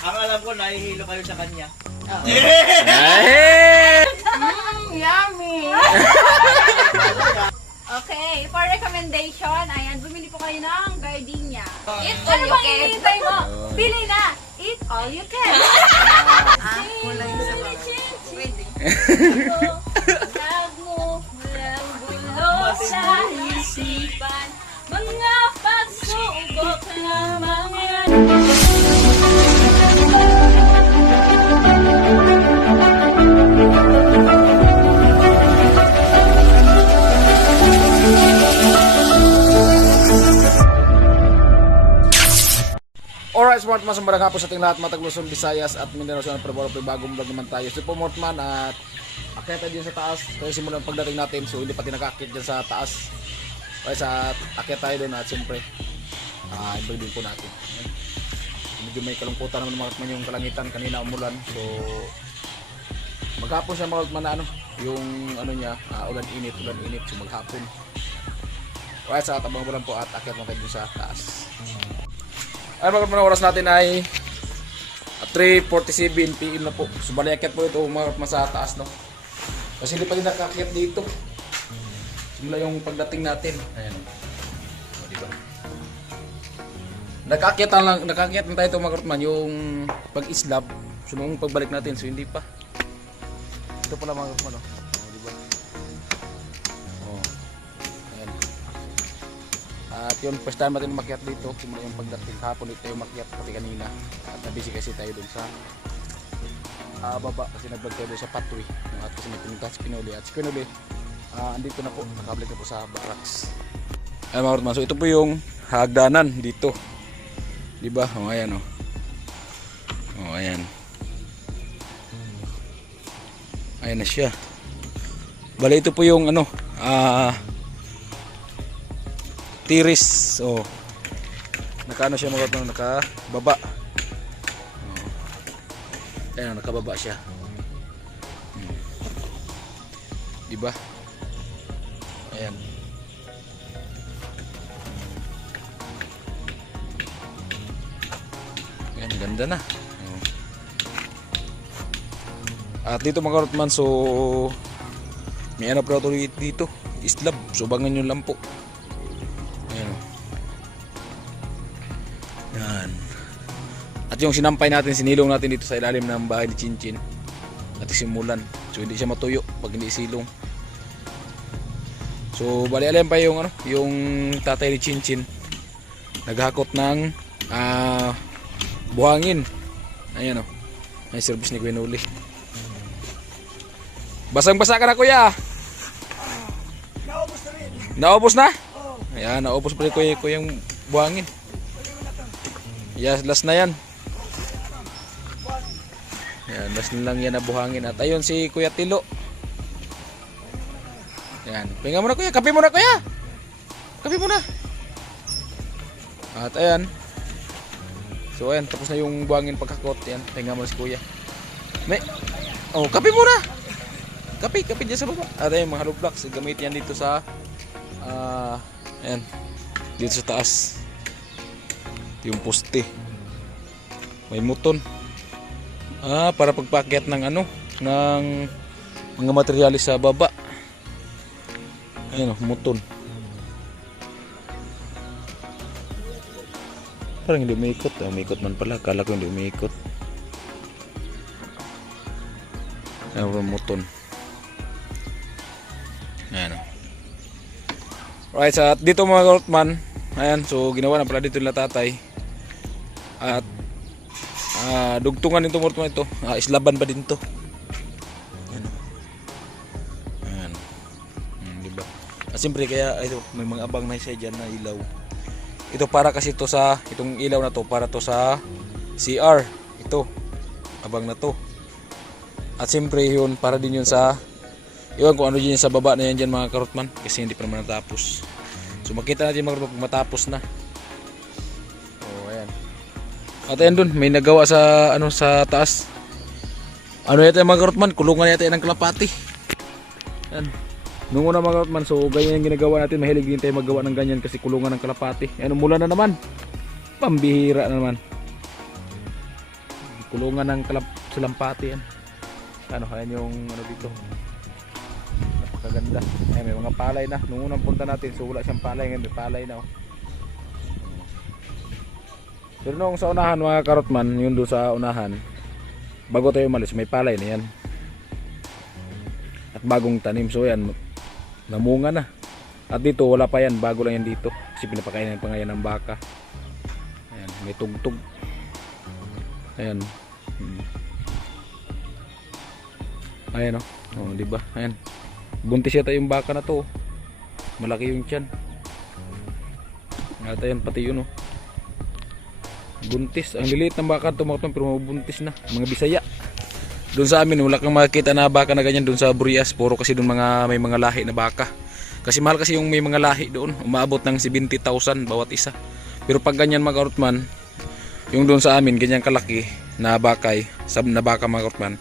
Ang alam ko, nahihilo kayo sa kanya. Yummy! Okay, for recommendation, ayan, bumili po kayo ng gardenia. Eat all you can. Ano bang hinihintay mo? Bili na! Eat all you can. Kulay sa baba. Pwede. Lag mo, walang gulo sa isipan, mga pagsubok na mga Alright, smart man, sumbarang hapon sa ating lahat, matag Luzon, Visayas at Mindanao. So, bagong vlog naman tayo. So, Mortman at akit tayo dyan sa taas. Kaya simulan pagdating natin, so hindi pati nakakit dyan sa taas. Kaya sa akit tayo doon at siyempre, i-building po natin. Ayan. Medyo may kalungkutan naman mga man yung kalangitan, kanina umulan. So, maghapon siya mga man na ano, yung ano niya, ulan init. So, maghapon. Alright, sa tabang bulan po at akit natin dyan sa taas. Ay mga oras natin ay 3:47 PM na po. So bali akit po ito mga sa taas, no. Kasi hindi pa din nakakit dito. Simula yung pagdating natin. Ayan. O, diba? Nakakit na tayo ito mga kartman yung pag-islab. So nung pagbalik natin, so hindi pa. Ito pala mga kartman, no. O, diba? O. Ayan. At yun, first time natin umakyat dito. Simula yung pagdating hapon dito yung umakyat pati kanina. At nabisi kasi tayo dun sa baba kasi nag-vlog tayo dun sa pathway. At kasi may pinunta si Pinuli. At si Pinuli, andito na po, nakabalik na po sa barracks. Ay mga Rutman, so ito po yung hagdanan dito. Diba? O ayan o. O ayan. Ayan na siya. Bali ito po yung ano, tiris. Oh. Nakaano siya mga Rutman, nakababa. Oh. Ayan, nakababa siya. Diba? Ayan. Ayan, ganda na. Oh. At dito mga Rutman, so may ano pa dito, islab. So bangan nyo lang po. Ayan. Yan. At yung sinampay natin, sinilong natin dito sa ilalim ng bahay ni Chinchin. At simulan. So hindi siya matuyo pag hindi silong. So bali alam pa yung ano, yung tatay ni Chinchin naghakot ng buhangin. Ayan o. May service ni Gwenuli. Basang-basa ka na kuya. Naubos na rin. Naubos na? Ayan, naubos pa rin kuya yung buhangin. Yes, last na yan. Ayan, last na lang yan na buhangin. At ayun si Kuya Tilo. Ayan, pinga mo na kuya. Kape mo na kuya. Kape mo na. At ayan. So ayan, tapos na yung buhangin pagkakot. Ayan, pinga mo na si kuya. Oh, kape mo na. Kape dyan sa baba. At ayun, mga hollow blocks. Gamit yan dito sa ayan, dito sa taas. Ito yung poste. May muton. Para pagpakyat ng ano, ng mga materyales sa baba. Ayan o, muton. Parang hindi umiikot. Umiikot man pala. Akala ko hindi umiikot. Ayan o, muton. Ayan o. Right, so dito mga Rutman. Ayan, so ginawa na pala dito nila tatay. At dugtungan nito mga Rutman ito. Islaban pa din to. Ayan o. Ayan. Diba? At siyempre kaya ito, may mga abang na siya dyan na ilaw. Ito para kasi to sa, itong ilaw na to para to sa CR. Ito, abang na to. At siyempre yun, para din yun sa, iwan kung ano dyan sa baba na yan dyan mga Karutman. Kasi hindi pa naman natapos. So makita natin mga Karutman pag matapos na. Oh, ayan. At ayan dun, may nagawa sa, ano, sa taas. Ano yata yung mga Karutman? Kulungan yata yan ng kalapati. Ayan. Nung una mga Karutman, so ganyan yung ginagawa natin. Mahilig din tayo magawa ng ganyan kasi kulungan ng kalapati. Ayan, umulan na naman. Pambihira na naman. kulungan ng sulampati yan. Ano, ayan yung ano dito. Napakaganda. Ayan, may mga palay na. Nung unang punta natin, so wala siyang palay. Ngayon may palay na. Oh. Pero nung sa unahan mga karotman, yun doon sa unahan, bago tayo umalis, may palay na yan. At bagong tanim. So yan, namunga na. At dito wala pa yan, bago lang yan dito. Kasi pinapakainin pa nga yan ng baka. Ayan, may tugtog. Ayan. Ayan o. Oh, diba? Ayan. Buntis yata yung baka na to. Malaki yung tiyan. At ayan, pati yun o. Buntis. Ang liliit ng baka to mga pero mabuntis na. Mga Bisaya. Doon sa amin, wala kang makikita na baka na ganyan doon sa Burias. Puro kasi doon may mga lahi na baka. Kasi mahal kasi yung may mga lahi doon. Umaabot ng 70,000 bawat isa. Pero pag ganyan mga karotman, yung doon sa amin, ganyan kalaki na bakay, na baka mga karotman,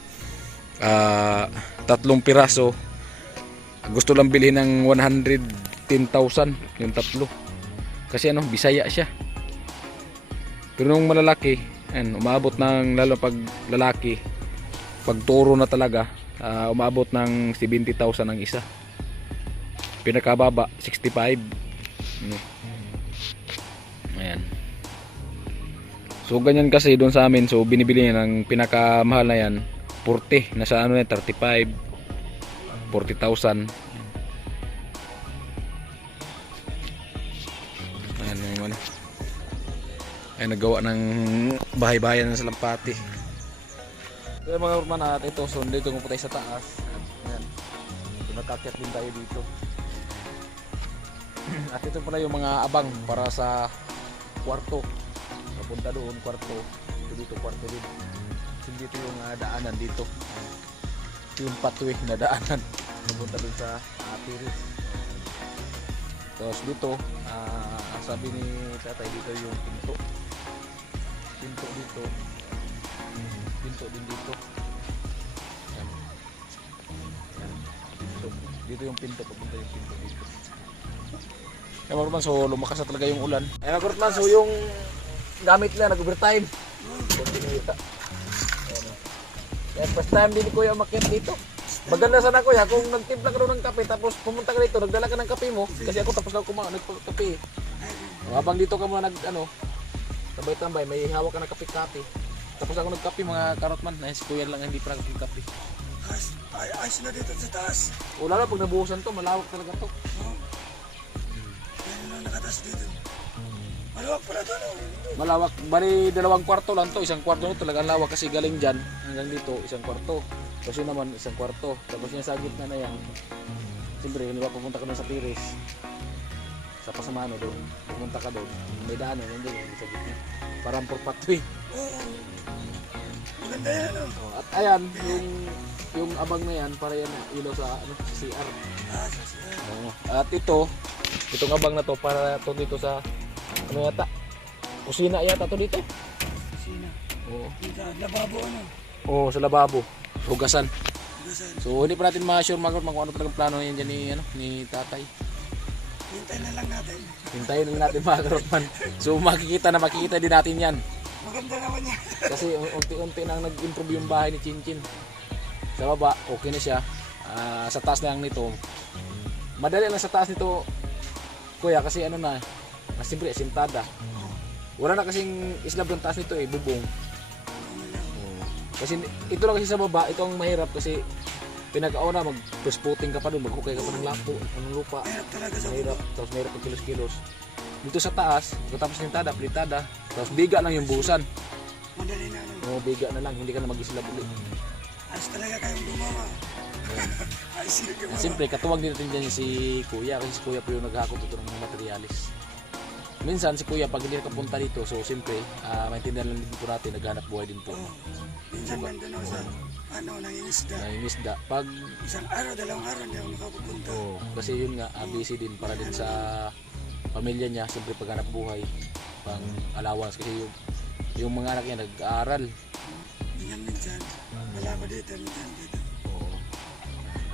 3 piraso, gusto lang bilhin ng 110,000 yung 3. Kasi ano, Bisaya siya. Pero nung malalaki, umabot ng, lalo pag lalaki, pag turo na talaga, umabot ng 70,000 ang isa. Pinakababa 65. Ayan. So ganyan kasi doon sa amin, so binibili niya ng pinakamahal na yan 40, nasa ano na 35, 40,000. Ayan yung ano. Ay nagawa ng bahay-bahayan sa Lampati. So mga urman, at ito, so dito kung tayo sa taas. Ayan. So nakakyat din tayo dito. At ito pala yung mga abang para sa kwarto. Papunta doon, kwarto. Dito, kwarto din. So dito yung daanan dito. Yung pathway na daanan. Papunta doon sa Tiris. Tapos dito, sabi ni tatay, dito yung pinto. Pinto dito. Pinto din dito. Yan. Yan. Dito yung pinto, papunta yung pinto dito. Kaya mga kurman, so lumakas na talaga yung ulan. Kaya mga kurman, so yung gamit nila, nag-overtime. Kaya first time din ni Kuya umakyat dito. Maganda sana Kuya, kung nagtimpla ka ng kape, tapos pumunta ka dito, nagdala ka ng kape mo. Kasi ako tapos na kumain, nagpakape. Habang dito ka muna tambay-tambay, may hawak ka ng kape-kape. Tapos ako nagkape mga karotman, si Kuya lang hindi pa nagkape. Ayos na dito sa taas. O lalo pag nabuhusan to, malawak talaga to. Nakatas dito. Malawak pala ito. Malawak, bali 2 kwarto lang to. Isang kwarto nito talagang lawak kasi galing dyan hanggang dito, isang kwarto. Kasi naman isang kwarto. Tapos yung sa gitna na yan, siyempre, hindi ba pupunta ka doon sa Tiris, sa Pasamano doon, pupunta ka doon, may daanan, hindi sa gitna. Parang for pathway. Maganda yan. At ayan, yung abang na yan, para yan ilaw sa CR. Sa CR. At itong abang na to, para to dito sa, yata, kusina yata to dito. Kusina. Oo. Lababo ano? Oo, sa lababo. Hugasan. Hugasan. So hindi pa natin ma-sure kung ano talagang plano yan dyan ni tatay. Hintayin na lang natin. Hintayin lang natin mga karotman. So makikita din natin yan. Maganda naman yan. Kasi unti-unti nang nag-improve yung bahay ni Chinchin. Sa baba, okay na siya. Sa taas na lang nito. Madali lang sa taas nito, Kuya, kasi siyempre, asintada. Wala na kasing islab ng taas nito bubong. Kasi ito lang kasi sa baba, ito ang mahirap kasi pinag-auna, mag-pusputing ka pa doon, maghukay ka pa ng lupa. Mahirap, tapos mahirap pag kilos-kilos. Dito sa taas, tapos sintada, plitada, tapos biga lang yung buhusan. Madali na ano. Biga na lang, hindi ka na mag-islab ulit. Ayos talaga kayong gumawa. Ayos sila gumawa. Siyempre, katuwag din natin dyan si Kuya, kasi si Kuya po yung naghakot ito ng mga materialis. Minsan si Kuya, pag hindi nakapunta dito, so siyempre, maintindihan lang din po natin, naghanap buhay din po. Minsan nandun ako sa nangingisda. Nangingisda. Pag, Isang araw, 2 araw, hindi ako makapupunta. kasi yun nga, busy din para din sa pamilya niya, siyempre paghanap buhay, pang allowance, kasi yung mga anak niya nag-aaral. Minsan, wala pa dito, minsan dito.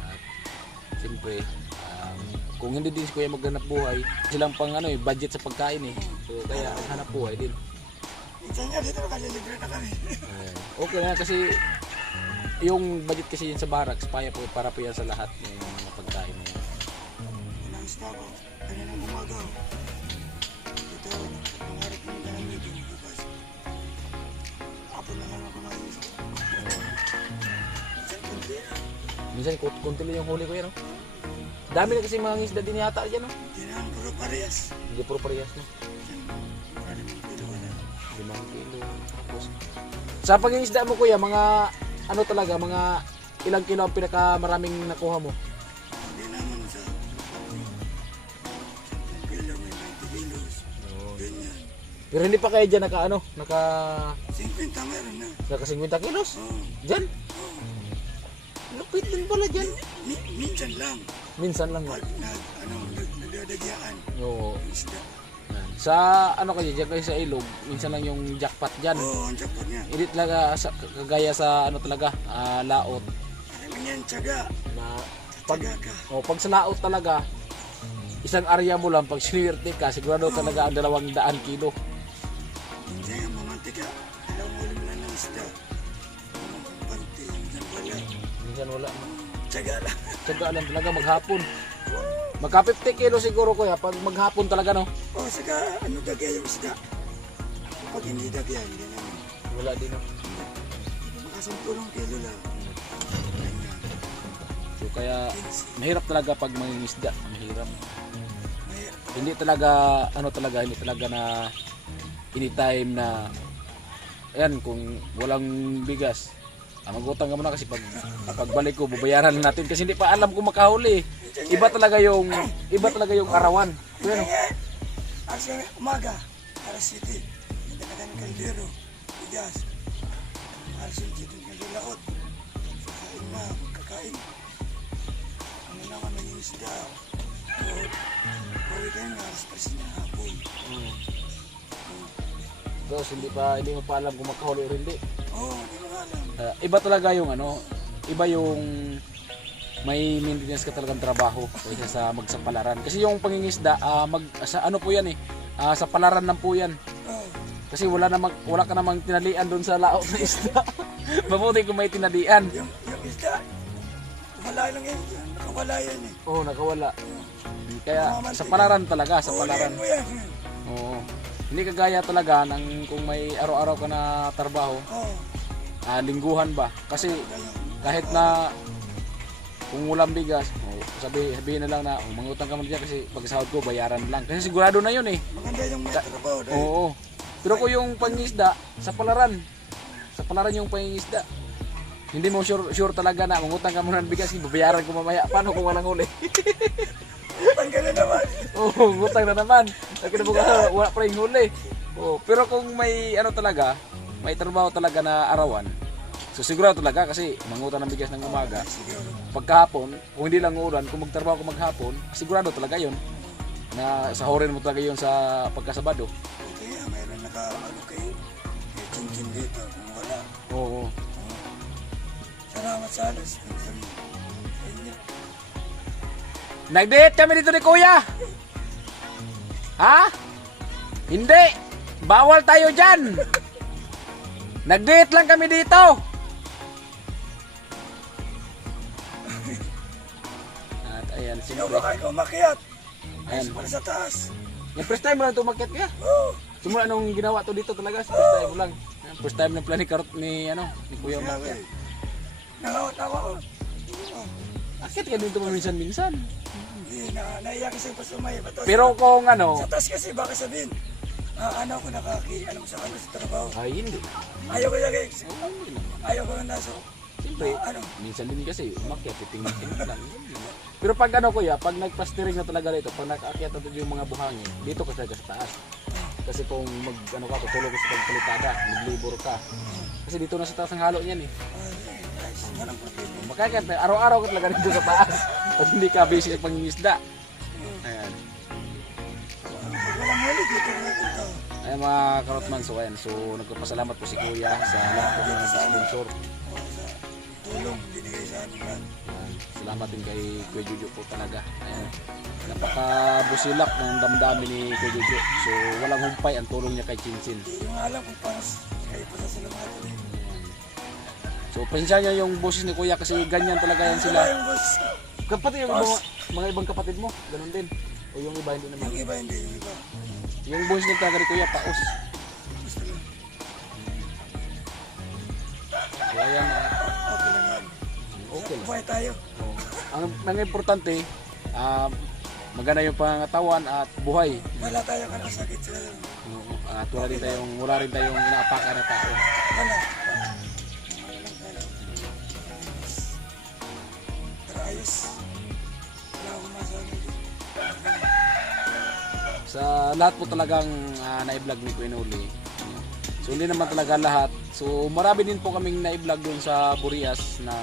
At siyempre, kung hindi din si Kuya maghanap buhay, silang pang budget sa pagkain So kaya hanap buhay din. Minsan nga dito, makalilibre na kami. Okay na kasi yung budget kasi yun sa barracks para po yan sa lahat yung mga pagkain na yan. Nangista ko. Kaninang umaga. Ito, pangarap ng ganang dito. Bukas. Apo na lang ako nangis. Minsan kunti lang yung huli ko yan. No? Dami na kasi mga isda din yata dyan. No? Hindi na puro parehas. Hindi puro parehas. No? 5 kilo na. 5 kilo. Tapos, sa pag-iisda mo kuya, mga ano talaga, mga ilang kilo ang pinakamaraming nakuha mo? Hindi naman sa 10 kilo, may 20 kilos. Ganyan. Pero hindi pa kayo dyan naka 50 meron na. 50 kilos? Oo. Dyan? Lupit din pala dyan. Minsan lang. Minsan lang. Pag nagdadagyaan. Oo. Isda. Yan. Sa ano kayo dyan kayo sa ilog, minsan lang yung jackpot dyan. Oo, ang jackpot niya. Hindi talaga kagaya sa ano talaga, laot. Alam niyan, tiyaga. Na pag, Tiyaga ka. pag sa laot talaga, isang area mo lang, pag sinuwerte ka, sigurado talaga ang 200 kilo. Hindi, ang mantika. Alam mo ulit na ng isda. Panti, minsan wala. Minsan wala. No? Tiyaga lang. Tsaga lang talaga maghapon. Magka 50 kilo siguro kuya, pag maghapon talaga no? O, saka ano dagya yung isda. Pag hindi dagya, hindi naman. Wala din no? Makasampulong kilo lang. Ganyan. So kaya mahirap talaga pag mangingisda, mahirap. May, Hindi talaga hindi talaga na anytime na ayan kung walang bigas. Magutang ka muna kasi pagbalik ko babayaran lang natin kasi hindi pa alam kung makahuli. Iba talaga yung arawan. Pero Alas kami, umaga, alas 7. Hindi na kami kaldero. Bigas. Alas 7, naglaot. Kakain na, magkakain. Ano naman, may isda. O, uwi kayo na, alas 3 na hapon. Tapos hindi mo pa alam kung makahuli o hindi. Oo, hindi mo alam. Iba talaga yung iba yung may maintenance ka talagang trabaho kaysa sa magsapalaran. Kasi yung pangingisda, sa ano po yan sa palaran lang po yan. Oo. Kasi wala ka namang tinalian doon sa laot na isda. Mabuti kung may tinalian. Yung isda, wala lang yan. Nakawala yan eh. Oo, nakawala. Kaya sa palaran talaga, sa palaran. Mo yan. Oo. Hindi kagaya talaga ng kung may araw-araw ka na trabaho, Oo. lingguhan ba? Kasi kahit na kung walang bigas, sabihin na lang na mangutang ka man dyan kasi pagkasahod ko bayaran lang. Kasi sigurado na yun eh. Maganda yung may trabaho dahil. Oo. Pero kung yung pangingisda, sa palaran yung pangingisda. Hindi mo sure talaga na mangutang ka muna ng bigas, babayaran ko mamaya. Paano kung walang huli? Tanggal na naman. Oo, ngutang na naman. Nagkinabukasan, wala pa rin huli. Oo, pero kung may talaga, may trabaho talaga na arawan, so sigurado talaga kasi mangutang ng bigas ng umaga. Pagkahapon, kung hindi lang ulan, kung magtrabaho ka maghapon, sigurado talaga yon na sahurin mo talaga yon sa pagkasabado. Kaya mayroon kayo chin-chin dito kung wala. Oo. Salamat sa alas. Sa inyo. Nag-date kami dito ni Kuya. Ha? Hindi. Bawal tayo dyan. Nag-date lang kami dito. At ayan, Sino siyempre. ba kayo umakyat? Ayan. Para sa taas. Yung first time mo lang tumakit kaya. Oo. Simula nung ginawa to dito talaga, first time mo lang. First time na plan ni Karot ni Kuya Kaya umakyat. Nakawat ako. Akit ka dito minsan-minsan. Hindi, naiyak kasi pa sumay. Pero kung Sa taas kasi baka sabihin, ano ako alam mo sa kanya sa trabaho. ay hindi. Ayaw ko yung ayaw ko yung naso. Siyempre, Ano? minsan din kasi umakyat, titingin lang. Pero pag Kuya, pag nagplastering na talaga dito, pag nakaakyat na yung mga buhangin, dito ka talaga sa taas. Kasi kung tutulog ka sa pagpalitada, maglibor ka. Kasi dito na sa taas ang halo niyan eh. Yan ang problema. Makakyat, araw-araw ka talaga dito sa taas. Pag hindi ka busy sa pangingisda. Ayan. Pag walang huli, dito na ito. Ayan mga karotman, so ayan. So nagpapasalamat po si Kuya sa lahat po ng sponsor. Sa tulong binigay sa amin yan. Ayan. Salamat din kay Kuya Jojo po talaga. Ayan. Napakabusilak ng damdamin ni Kuya Jojo. So walang humpay ang tulong niya kay Chinsin. Hindi yung alam kung paano kayo pa sa salamatan eh. Ayan. So pasensya niyo yung boses ni Kuya kasi ganyan talaga yan sila. Yung boss, Kapatid yung mga ibang kapatid mo, ganun din. O yung iba hindi naman. yung iba hindi, yung iba. Yung boses ng talaga ni Kuya paos. Gusto lang. So ayan, Okay lang yan. okay. Buhay tayo. Ang importante, maganda yung pangatawan at buhay. Wala tayo kakasakit sa At wala rin tayong inaapakan na tao. wala. Pero ayos. Wala akong masabi. Sa lahat po talagang na-vlog ni Kuya Noli. So hindi naman talaga lahat. So marami din po kaming na-vlog doon sa Burias na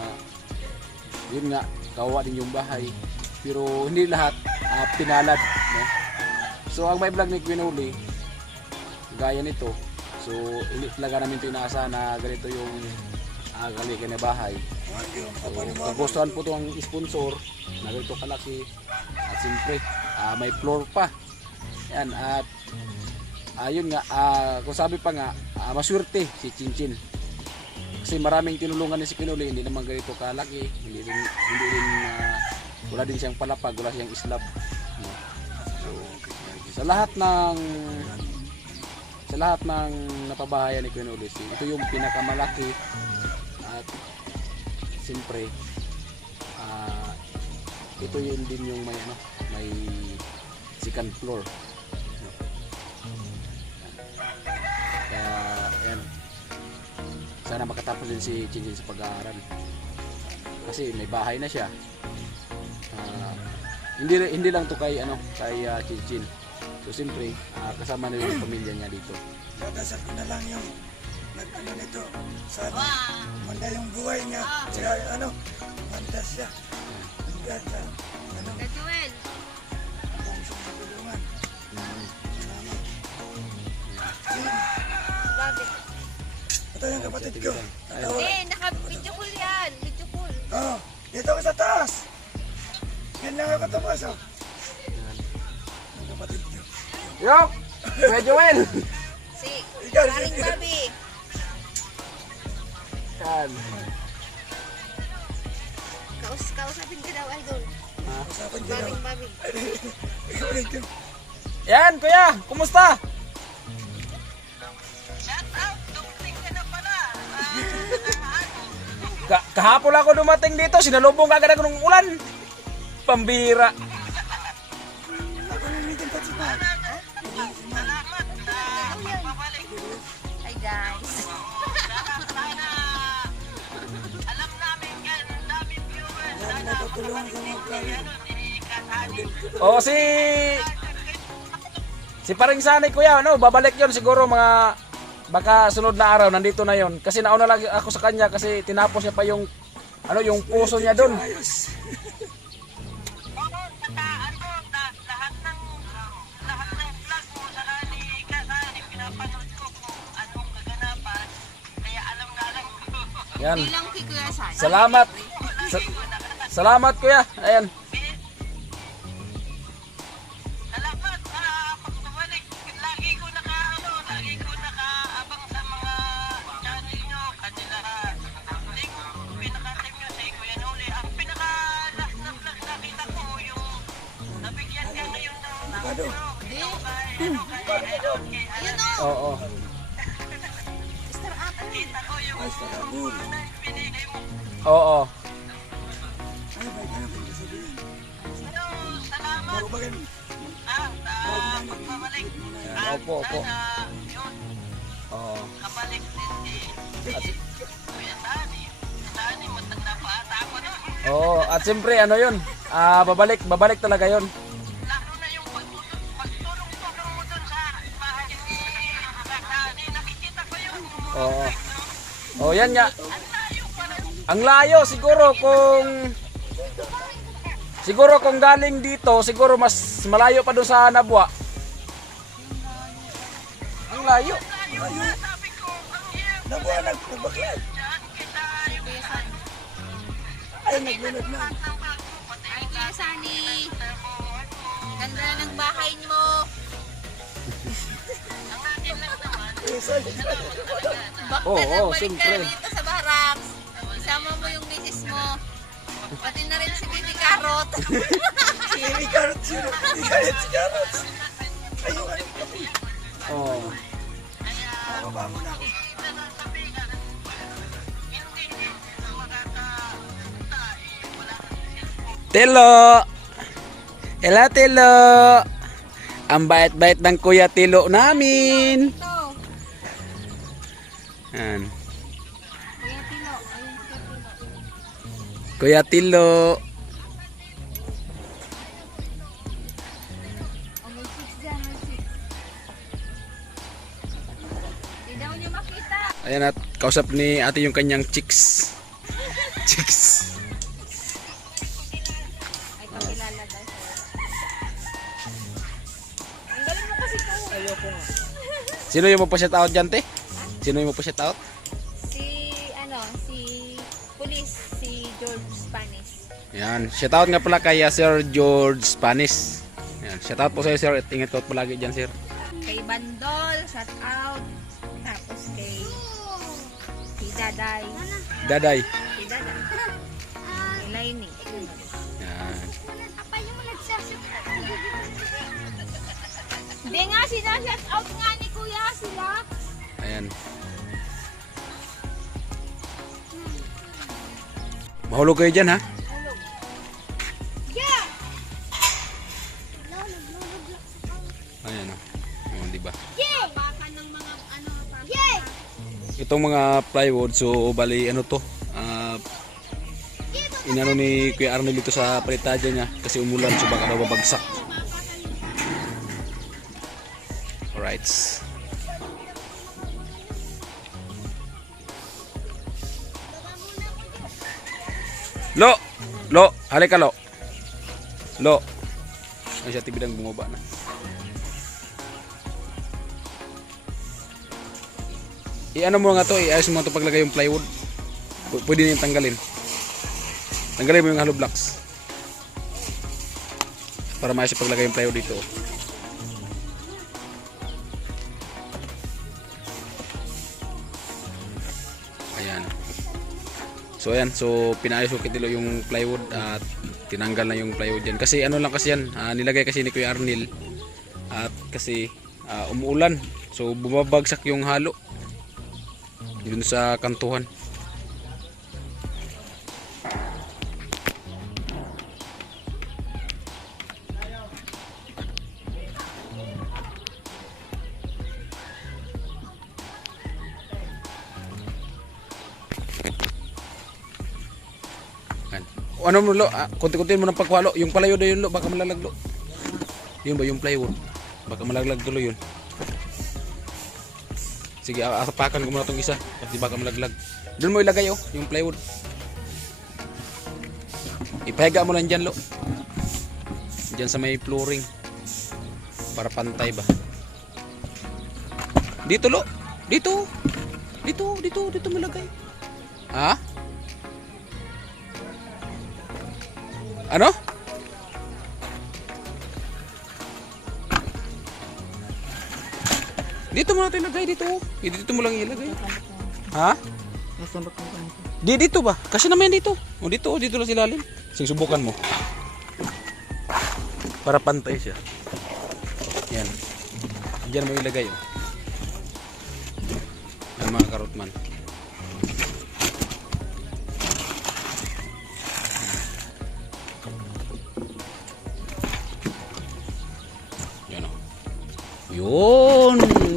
yun nga, kawawa din yung bahay. Pero hindi lahat pinalad. No? So ang may vlog ni Kuya Noli, gaya nito. So hindi talaga namin ito inaasahan na ganito yung kalikan na bahay. So nagustuhan po itong sponsor na ganito kalaki. At siyempre may floor pa. Yan, at ayun nga, kung sabi pa nga, maswerte si Chinchin. Kasi maraming tinulungan ni si Kinuli, hindi naman ganito kalaki, hindi din wala din siyang palapag, wala siyang islab. So, sa lahat ng napabahayan ni Kinuli, ito yung pinakamalaki at siyempre ito yun din yung may second floor. Kaya ayan, sana makatapos din si Chinchin sa pag-aaral kasi may bahay na siya. Hindi lang to kay Chinchin. So siyempre kasama na yung pamilya niya dito. Dadasal ko na lang yung nag-ano nito. Sana manda yung buhay niya. Tsaka manda siya. Manda siya. Joel. Ang siyang matulungan. Salamat. Bakit? Ito yung kapatid ko. Naka-video call yan. Video call. Oh, dito ka sa taas. Yan lang ako tapos. Ang kapatid ko. Yo! Kuya Joel! Si Ikaw, Paring sige. Bobby. Yan. Kausapin ka daw, idol. Usapan ko daw. Paring Bobby. Ikaw rin ko. Yan, kuya! Kumusta? Kahapon ako dumating dito, sinalubong kagad ako ng ulan. Pambira. Ako namitin pa si Pat. Hi guys. Yan natutulungan sa mga kaya. O si Paring Sanay kuya, babalik yon siguro mga baka sunod na araw nandito na yon kasi nauna lang ako sa kanya kasi tinapos niya pa yung yung puso niya doon. Ayos. Yan. Bilang kay Kuya San. Salamat. Salamat kuya. Ayan. Salamat pagbabalik. Lagi ko nakaabang sa mga channel nyo. Kanila link pinaka-team nyo sa Kuya Noli. Ang pinaka-last na vlog nakita ko yung nabigyan ka ngayon ng Ano? Ayun o. Oo. Mr. Apple. kita ko yung Ay, sa kabul. pinili mo. Oo. Ay, may ganun ka sabihin. Pero salamat Bago ba ganun? sa pagbabalik. Opo. Sana yun, Oo. kabalik din si Kuya Sani. Si Sani, matanda pa ata ako nun. Oo, at siyempre yun. Babalik talaga yun. Lalo na yung pagtulong-tulong mo dun sa bahay ni Sani. Nakikita ko yun. Oo. Oh, yan nga. Ang layo siguro kung galing dito, siguro mas malayo pa doon sa Nabwa. Ang layo. Sabi ko, ang hirap Nabuha nagbaklat. dyan kita yung Ay, naglunod na. Ay, Kuya Sani. Ganda ng bahay mo. ang akin lang naman. Isa. Bakit Oo, balik ka siyempre. na dito sa barracks? Pati na rin si Bibi Carrot. May karot sila. May galit si karot. Ayun ka rin kape. Oh. Bababa mo na ako. Tilo! Hello, Tilo! Ang bait-bait ng Kuya Tilo namin. Ito. Yan. Kuya Tilo. Ayun, Kuya Tilo. Kuya Tilo. Oh, may chicks dyan, may chicks. Hindi daw niyo makita. Ayan at kausap ni ate yung kanyang chicks. Chicks. Ay, pakilala daw siya. Ang galing mo kasi ito. Ayoko nga. Sino yung magpa-shout out dyan, te? Sino yung magpa-shout out? Si Police, si George Spanish. Yan. Shout out nga pala kay Sir George Spanish. Yan. Shout out po sa'yo, sir. At ingat out palagi dyan, sir. Kay Bandol, shout out. Tapos kay Daday. Daday. Kay Daday. Kay Lainey. Yan. Hindi nga, sinashout out nga ni Kuya sila. Ayan. Mahulog kayo dyan, ha? Yeah! Ayan, o. Oh, diba? Yeah! Baka ng mga ano, yeah! Itong mga plywood, so bali ano to, inano ni Kuya Arnel dito sa palitadya niya kasi umulan, so baka daw babagsak. Alright. Lo! Lo! Halika, Lo! Lo! Ay siya tibidang bumaba na. I-ano mo nga to, i-ayos mo nga to paglagay yung plywood. Pwede nyo tanggalin. Tanggalin mo yung hollow blocks. Para maayos yung paglagay yung plywood dito. Ayan. So ayan, so pinayos ko kitilo yung plywood at tinanggal na yung plywood yan. Kasi ano lang kasi yan, nilagay kasi ni Kuya Arnel. At kasi umuulan. So bumabagsak yung halo. Dun sa kantuhan. Ano mo lo, kunti-kunti mo ng pagwalo. Yung palayo na yun lo, baka malalaglo. Yun ba yung plywood? Baka malaglag tuloy yun. Sige, apakan ko muna itong isa. Kasi baka malaglag. Doon mo ilagay oh, yung plywood. Ipahiga mo lang dyan lo. Dyan sa may flooring. Para pantay ba. Dito lo. Dito. Dito mo ilagay. Ha? Ano? Dito mo natin ilagay dito. Dito mo lang ilagay. Ha? Dito ba? Kasi naman dito. O dito lang sa ilalim. Sige, subukan mo. Para pantay siya. Yan. Diyan mo ilagay oh. Yan mga karotman.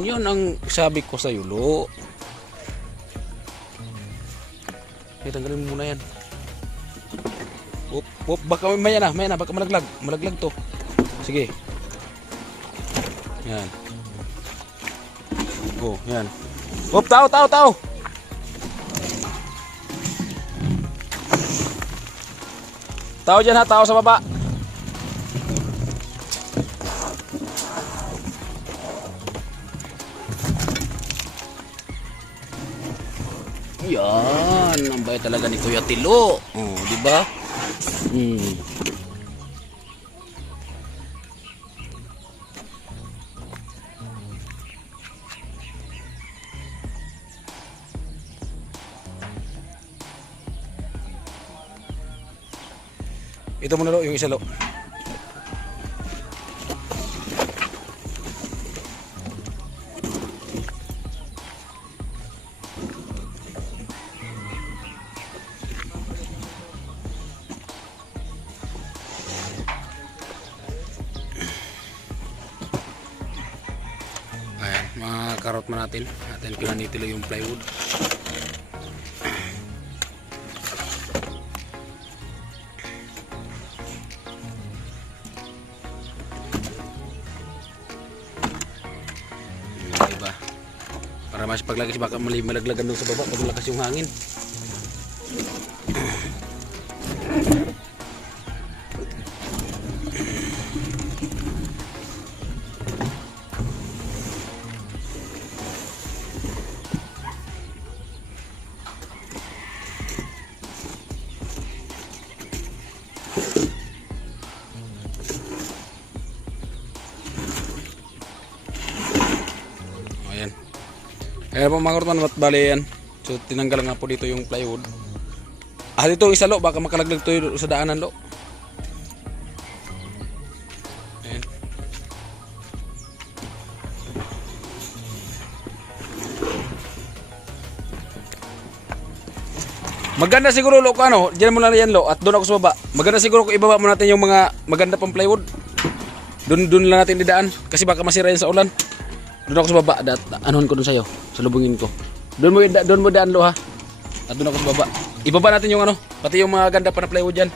Yun ang sabi ko sa yulo. Tanggalin mo muna yan. Baka maya na, baka malaglag to. Sige. Yan. Oh, yan. Tao. Tao dyan ha, tao sa baba. Yan, ang bayad talaga ni Kuya Tilo. Oh, di ba? Ito muna lo, yung isa lo. Ayan, mga karot man natin. Atin pinanitilo yung plywood. Diba? Para mas paglagay baka malaglagan doon sa baba pag lakas yung hangin. Ayan. Ayan po mga kurman, bali yan. So tinanggal nga po dito yung plywood. Dito isa lo, baka makalaglag to sa daanan lo. Ayan. Maganda siguro lo kung ano, diyan mo na yan lo at doon ako sa baba. Maganda siguro kung ibaba mo natin yung mga maganda pang plywood. Doon lang natin didaan kasi baka masira yan sa ulan. Doon ako sa baba, anuhan ko doon sa'yo, salubungin ko. Doon mo daan lo ha. At doon ako sa baba. Ibaba natin yung ano, pati yung mga ganda pa na plywood dyan.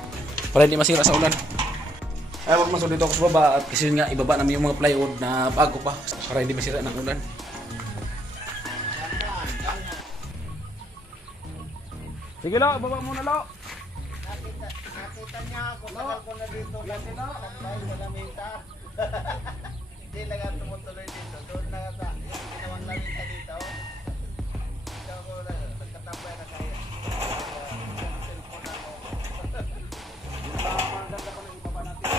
Para hindi masira sa ulan. Ay, wag masuk dito ako sa baba at kasi nga ibaba namin yung mga plywood na bago pa para hindi masira ng ulan. Sige lo, ibaba muna lo. Nakita niya ako, tagal ko na dito. Kasi na, nagbayad sa lamita. Hindi lang ang tumutuloy dito. Doon na sa ginawang lamita dito. Dito ako na, nagkatambay na kayo. Cellphone ako. Maganda ko na ibaba natin.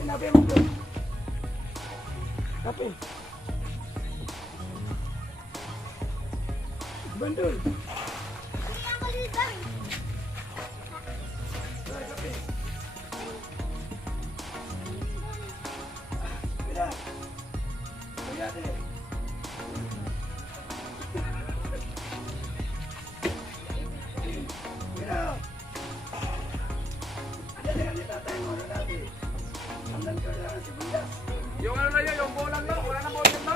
Tinabi mo doon. Tapi. Bandul. Yung ano na yun, yung bolang lo, wala na bolang lo.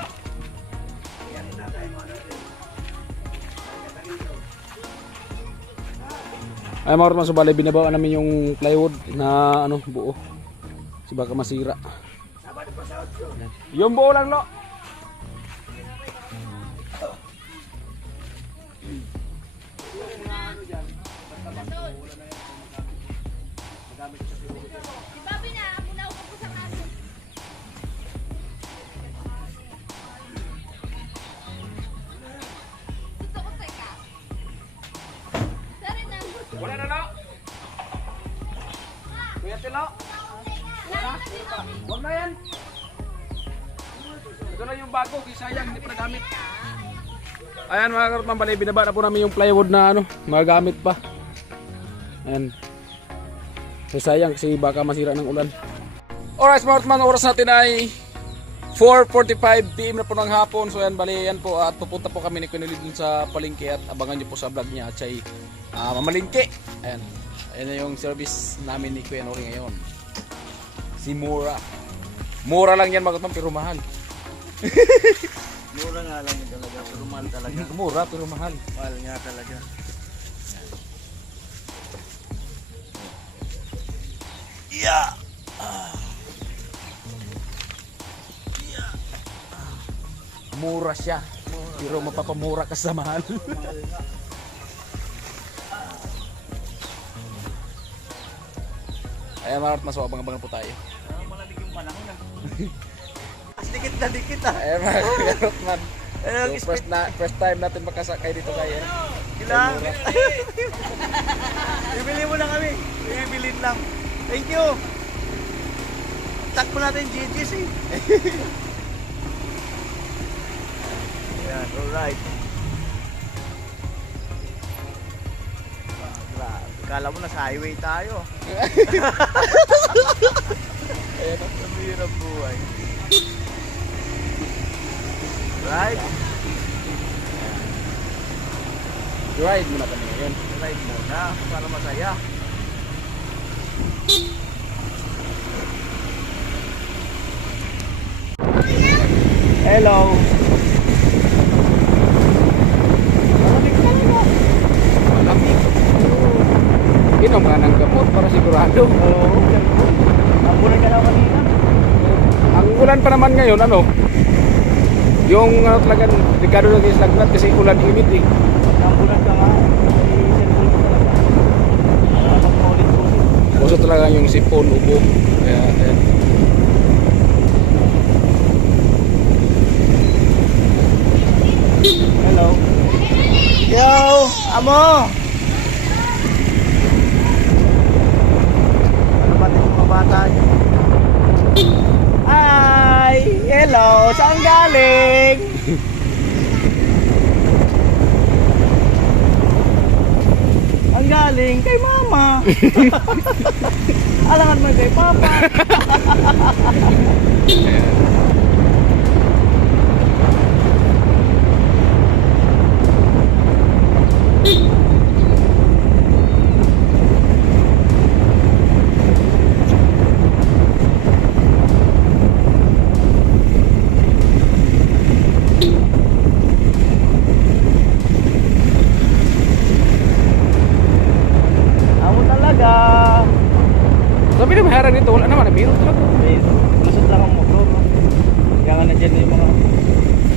Ay mga kurman, subali binabawa namin yung plywood na ano, buo. Kasi baka masira. Yung buo lang lo. Babi na, muna ako po sa kaso. Gusto ko teka. Sari na. Wala na lo. Kuya Tilo. Huwag na yan. Ito na yung bago, sayang, hindi pa nagamit. Ayan mga kurman, bali binaba na po namin yung plywood na ano, magagamit pa. Ayan. So sayang kasi baka masira ng ulan. Alright mga kurman, oras natin ay 4:45 PM na po ng hapon. So yan, bali yan po at pupunta po kami ni Kuya Noli dun sa palengke at abangan nyo po sa vlog niya at siya'y mamalingke. Ayan. Ayan na yung service namin ni Kuya Noli ngayon. Si Mura. Mura lang yan mga pero mahal. Mura nga lang yun talaga, pero mahal talaga. Mura pero mahal. Mahal nga talaga. Mura siya. Pero mapapamura ka sa mahal. Ayan mga mas abang-abangan po tayo. Malamig yung panahon ah. As dikit na dikit ah. Ayan mga Rotman. So, first time natin makasakay dito kaya. Kailangan. Ibili mo na kami. Ibilin lang. Thank you. Tag mo natin GG's eh. Ayan, alright. Grabe. Kala mo nasa highway tayo. Ayan, ang hirap buhay. Right? Ride muna kami ngayon. Ride muna para masaya. Hello. Malamig. Inom ka ng gamot para sigurado. Oo. Ang bulan ka na kanina. Ang ulan pa naman ngayon, ano? Yung ano talaga, Ricardo naging lagnat kasi ulan init eh. Ang bulan ka nga. I-cellphone ko talaga. Pagpaulit-ulit. Puso talaga yung sipon, ubo. Kaya, ayan. Hello. Yo, amo. Ano ba yung mga bata niyo? Hi! Hello! Saan galing? Ang galing kay mama. Alangan mo kay papa. Amo talaga. Sabi na may harang dito, wala naman, nabiro talaga. Lusot lang ang motor. Kaya nga nandiyan yung mga...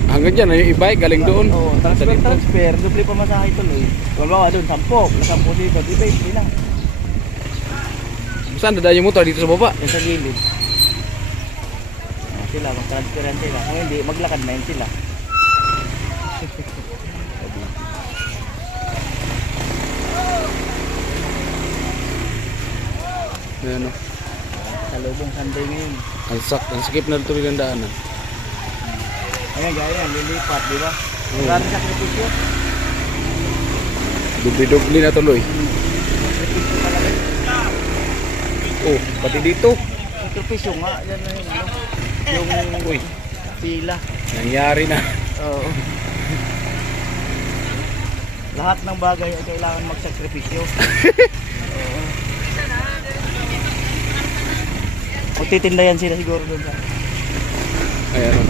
Hanggang dyan, yung e-bike galing doon. Oo, transfer. Dupli pa masahe tuloy. Wala doon, 10 dito. Di ba, hindi lang. Saan dadaan yung motor dito sa baba? Yan sa gilid. Sila, mag-transferan sila. Kung hindi, maglakad na yun sila. Ayan o. Salubong Sunday ngayon. Ang sakip na tuloy ng daanan. Ayan, gaya yan, lilipat, di ba? Marami sakripisyo. Dubli-dubli na tuloy. Sakripisyo talaga. Oh, pati dito. Sakripisyo nga, yan na yun. Yung Uy, pila. nangyari na. Oo. Lahat ng bagay ay kailangan magsakripisyo. Oo. Magtitinda yan sila siguro doon sa... Ayan o.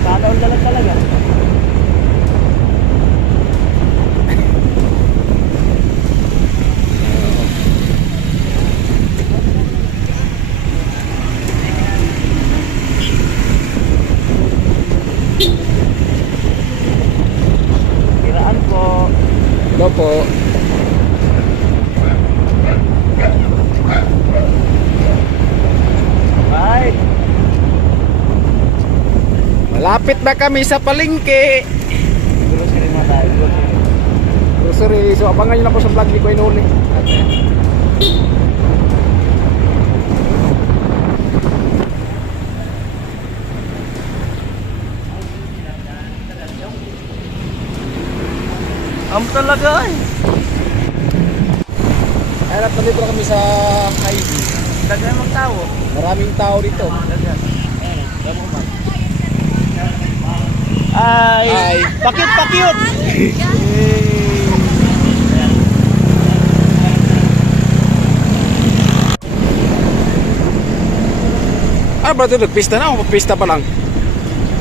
Kalaon na lang talaga. Kiraan po. Hello po. Right. Malapit na kami sa palengke. Grocery na tayo. Grocery. So abangan nyo lang po sa vlog ni Kuya Noli. Am talaga eh. Ayan at nandito na kami sa highway. Dagan mag tao. Maraming tao dito. Dagan. Damo man. Ay, pakit. Ah, ba ito nagpista na o pista pa lang?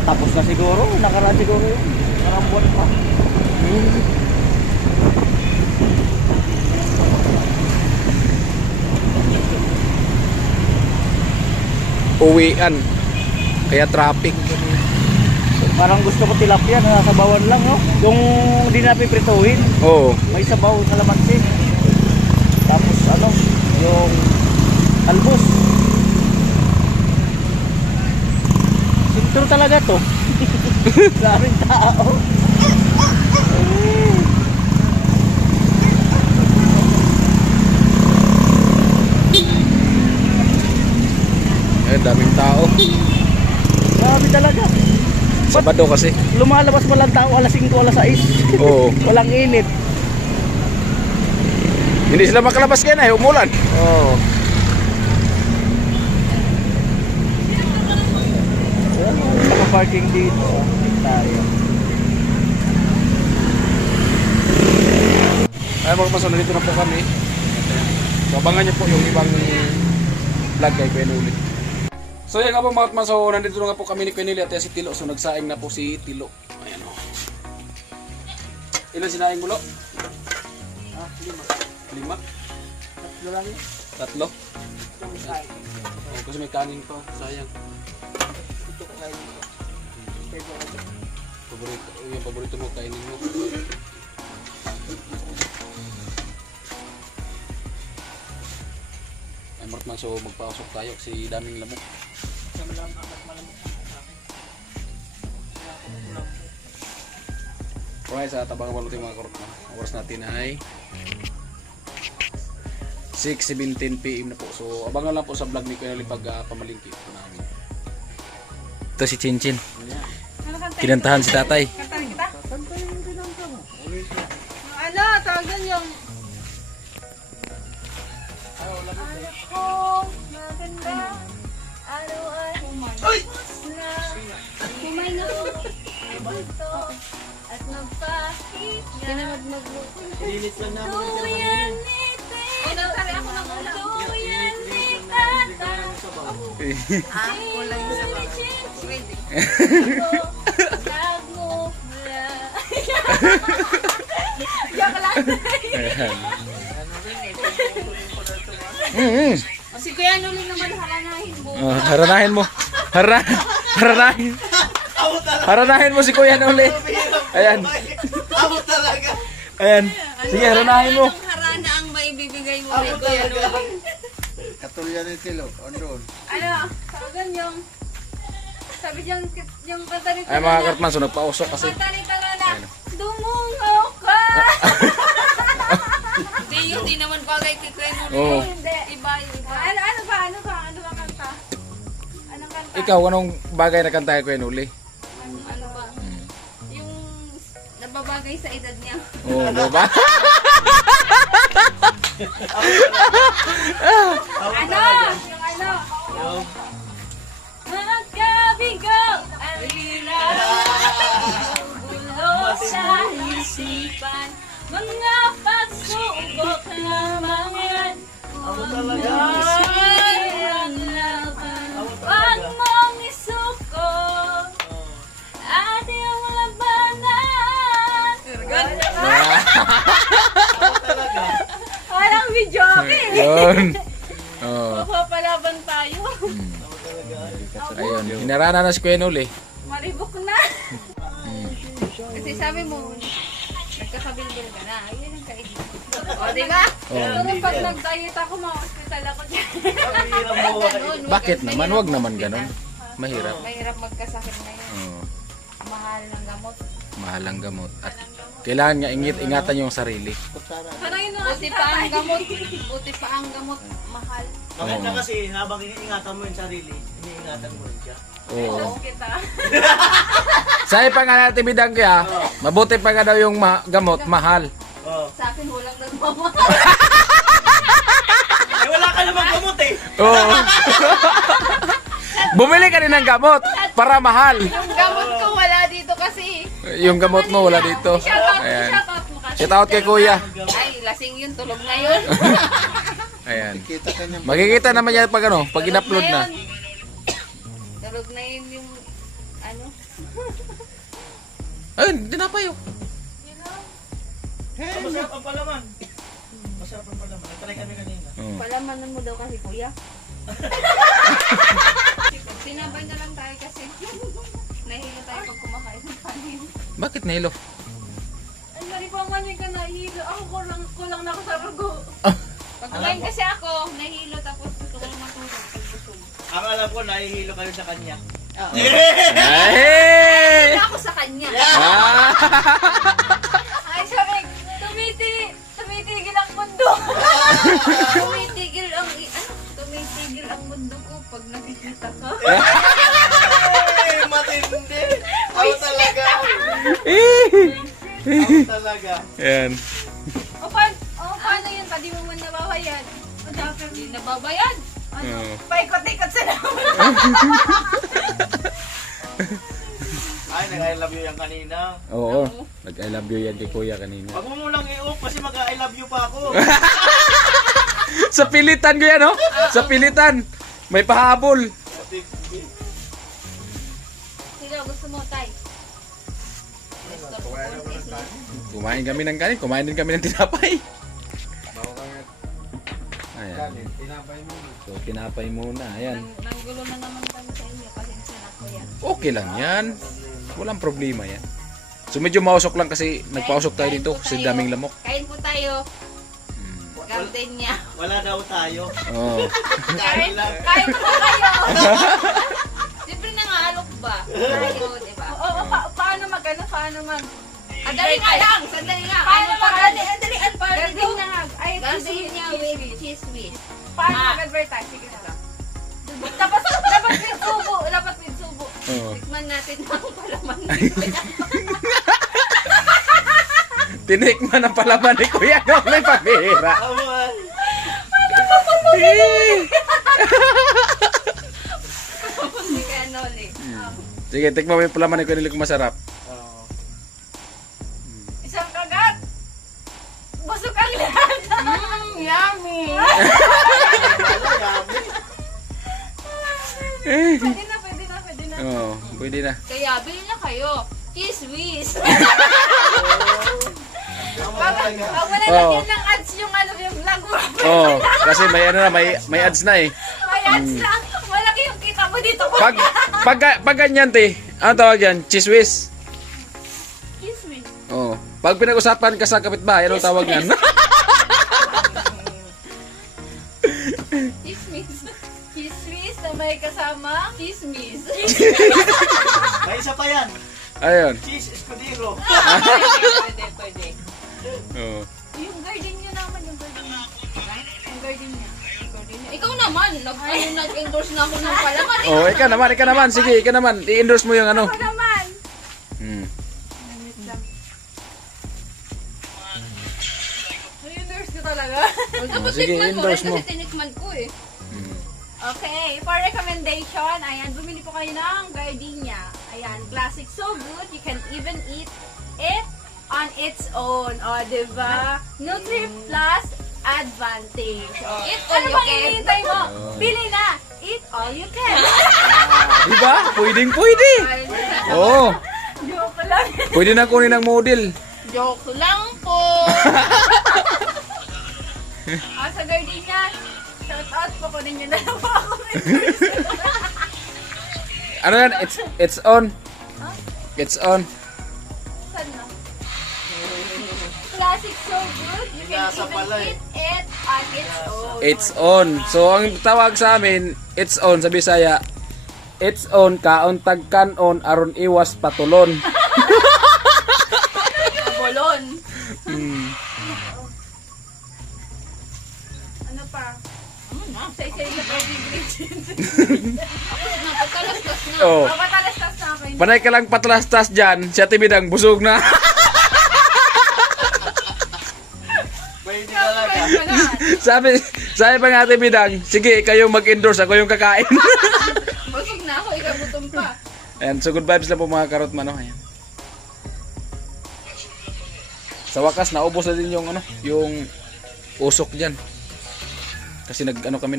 Tapos na siguro, nakaraan siguro yun. Nakaraan buwan pa. Uwian. Kaya traffic. Parang gusto ko tilapia na nasa bawan lang, no? Yung hindi na piprituhin, Oo. may sabaw na lamansi. Tapos ano, yung albos. Sintur talaga to. Daming tao. Daming tao. Grabe talaga. Sabado kasi. Lumalabas pa lang tao alas 5, alas 6. Oo. Walang init. Hindi sila makalabas kaya na, umulan. Oo. Naka-parking dito. Tayo. Ay mga kapatid, nandito na po kami. So abangan niyo po yung ibang vlog kay Kuya Nuli. So yan nga po mga kapatid, so nandito na nga po kami ni Kuya Nuli at si Tilo. So nagsaing na po si Tilo. Ayan o. Ilan sinaing mo, Lo? 5? Tatlo lang yun. 3? Oh, kasi may kanin pa. Sayang. Ito ko kayo. Yung paborito mo, kainin mo. Ay Martman, so magpausok tayo kasi daming lamok. Alright, sa tabang balutin mga Korotman. Ang oras natin ay 6:17 PM na po. So abangan lang po sa vlog ni Kuya Noli pag pamalingki po namin. Ito si Chinchin. Kinantahan si tatay. Kantahin kita? Ano, tawagan yung... Anak ko, maganda. Araw ay humay na. Humay na ko. Ito. At nagpahiya. Linis lang namin. Duyan ni Tita. Duyan ni Tata. Ako lang yung sabaw. Yak lang. Si Kuya Nuli naman haranahin mo. Haranahin mo. Haranahin. Haranahin mo si Kuya Nuli. Ayan. Amo talaga. Ayan. Sige, haranahin mo. Anong harana ang maibibigay mo kay Kuya Nuli? Katulyan ni Tilo. Andun. Ano? Tawagan yung... Sabi yung kanta ni Ay mga Kartman, so nagpausok kasi. Kanta ni Talala. Dumungaw ka! Hindi naman bagay kay Kuya Nuli. Oo. Hindi. Iba. Ano ba kanta? Anong kanta? Ikaw, anong bagay na kanta kay Kuya Nuli? Ano ba? Yung nababagay sa edad niya. Oo, diba? Ano? Yung ano? Magkabigo ang hirap, gulo sa isipan, mga pagsubok lamang yan. Ay, ang laban, wag mong isuko at yung labanan. Parang video Yun. Oo. Mapapalaban tayo. Ayun, hinarana na si Kuya Nuli. Maribok na. Kasi sabi mo, nagkakabilbil ka na. Ayun ang kainin. O, diba? Pero pag nag-diet ako, ma-hospital ako dyan. Ganun, Bakit naman? Wag naman ganun. Mahirap. Mahirap magkasakit na yun. Oo. Mahal ng gamot. Mahal ang gamot. At kailangan nga ingatan yung sarili. Parang yun buti pa ang gamot. Buti pa ang gamot. Mahal. Maganda kasi habang iniingatan mo yung sarili, iniingatan mo rin siya. Oo. Diyos kita. Sa pa nga natin bidang kaya, mabuti pa nga daw yung gamot, mahal. Oh. Sa akin, walang nagmamahal. Eh wala ka namang gamot eh. Oo. Bumili ka rin ng gamot para mahal. Yung gamot ko wala dito kasi. Yung gamot mo wala dito. Ayan. I-shoutout mo kasi. Shout out kay kuya. Ay, lasing yun, tulog na yun. Ayan. Kita ka niya. Makikita naman yan pag ano, pag in-upload na. Tulog na yun yung, ano. Ayun, dinapay oh. Masarap ang palaman. Masarap ang palaman. Nagtry kami kanina. Palamanan mo daw kasi, kuya. Sinabay na lang tayo kasi. Nahilo tayo pag kumakain ng kanin. Bakit nahilo? Ay, mali pa man yung ka nahilo. Ako kulang na ako sa rugo. Pag kumain kasi ako, nahilo tapos gusto ko lang matulog pag busog. Ang alam ko, nahihilo kayo sa kanya. Hey! Nahilo ako sa kanya. Ah! Ay, sorry. Tumitigil ang mundo. Tumitigil ang mundo ko pag nakikita ka. Ay, matindi. Ako talaga. Ako talaga. Ayan. Paano yun? Padi mo man nababayad. O dapat hindi nababayad. Ano? Oo. Paikot-ikot sa naman. Ay, nag-I love you yan kanina. Oo. Nag-I love you yan kay kuya kanina. Wag mo munang i-off kasi mag-I love you pa ako. Sa pilitan ko yan oh. Sa pilitan. May pahabol. Sino gusto mo, Tay? Kumain kami ng kanin. Kumain din kami ng tinapay. Ayan. Tinapay mo. So, tinapay muna. Ayan. Nanggulo na naman kami sa inyo. Pasensya na ko yan. Okay lang yan. Walang problema yan. So, medyo mausok lang kasi nagpausok tayo dito kasi daming lamok. Kain po tayo. Garden niya. Wala daw tayo. Oo. Kain po kayo. Siyempre nangaalok ba? Tayo, di ba? Oo, paano Paano mag... Sandali nga lang! Sandali nga! Paano Ano pa? mag-advertise? Garden na nga. Ay, Garden niya with cheese whiz. Paano Ah. mag-advertise? Sige na lang. Dapat with subo. Dapat with subo. Oo. Tikman natin ang palaman. Tinikman ang palaman ni Kuya Nong may pabira. Hindi kaya noli. Sige, tikman mo yung palaman ni Kuya Nong kung masarap. Isang kagat. Busog ang lahat. Yummy! Pwede na, pwede na, pwede na. Oo, pwede na. Kaya bili na kayo. Cheese whiz. Pag wala Oo. lagyan ng ads yung ano, yung vlog mo. Oo, kasi may ano na, may ads na eh. May ads lang. Malaki yung kita mo dito. Pag ganyan, te, ano tawag yan? Cheese whiz. Cheese whiz. Oo. Pag pinag-usapan ka sa kapitbahay, anong tawag yan? Cheese whiz. Cheese whiz na may kasama. Cheese whiz. May isa pa yan. Ayun. Cheese escudero. Pwede. Oo. Yung garden nyo naman, yung garden nyo. Yung garden nyo. Ikaw naman, nag-endorse na ako ng palaman. Oh, ikaw naman. Sige, ikaw naman. I-endorse mo yung ano. Ako naman. Hmm. Yung nurse ko talaga. Dapat sige, tikman mo rin endorse mo. kasi tinikman ko eh. Okay, for recommendation, ayan, bumili po kayo ng gardenia. Ayan, classic, so good. You can even eat it on its own. O, diba? Nutri Plus advantage. O, Eat all ano you bang can. hinihintay mo? Bili na. Eat all you can. Diba? Pwede. Oo. Joke lang. Pwede na kunin ng model. Joke lang po. Sa gardenia, shout out po ko ninyo na lang po ako. Ano yan? It's on. It's on. Saan na? Classic, so good. You can Nasa even pala eh. eat it on its own. It's on. So, ang tawag sa amin, it's on sa Bisaya. It's on, kaon tagkanon, aron iwas patulon. Bolon. Ano pa? Say na pa ingredient. Napagkalaskas na. Oh. Matalastas na ako. Panay ka lang patlastas dyan, siya timidang busog na. Pwede talaga. sabi pa nga timidang, sige, kayo mag-endorse, ako yung kakain. Busog na ako, ikaw gutom pa. Ayan, so good vibes lang po mga karot mano. Ayan. Sa wakas naubos na din yung ano, yung usok diyan. Kasi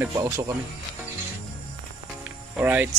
nagpausok kami. Alright.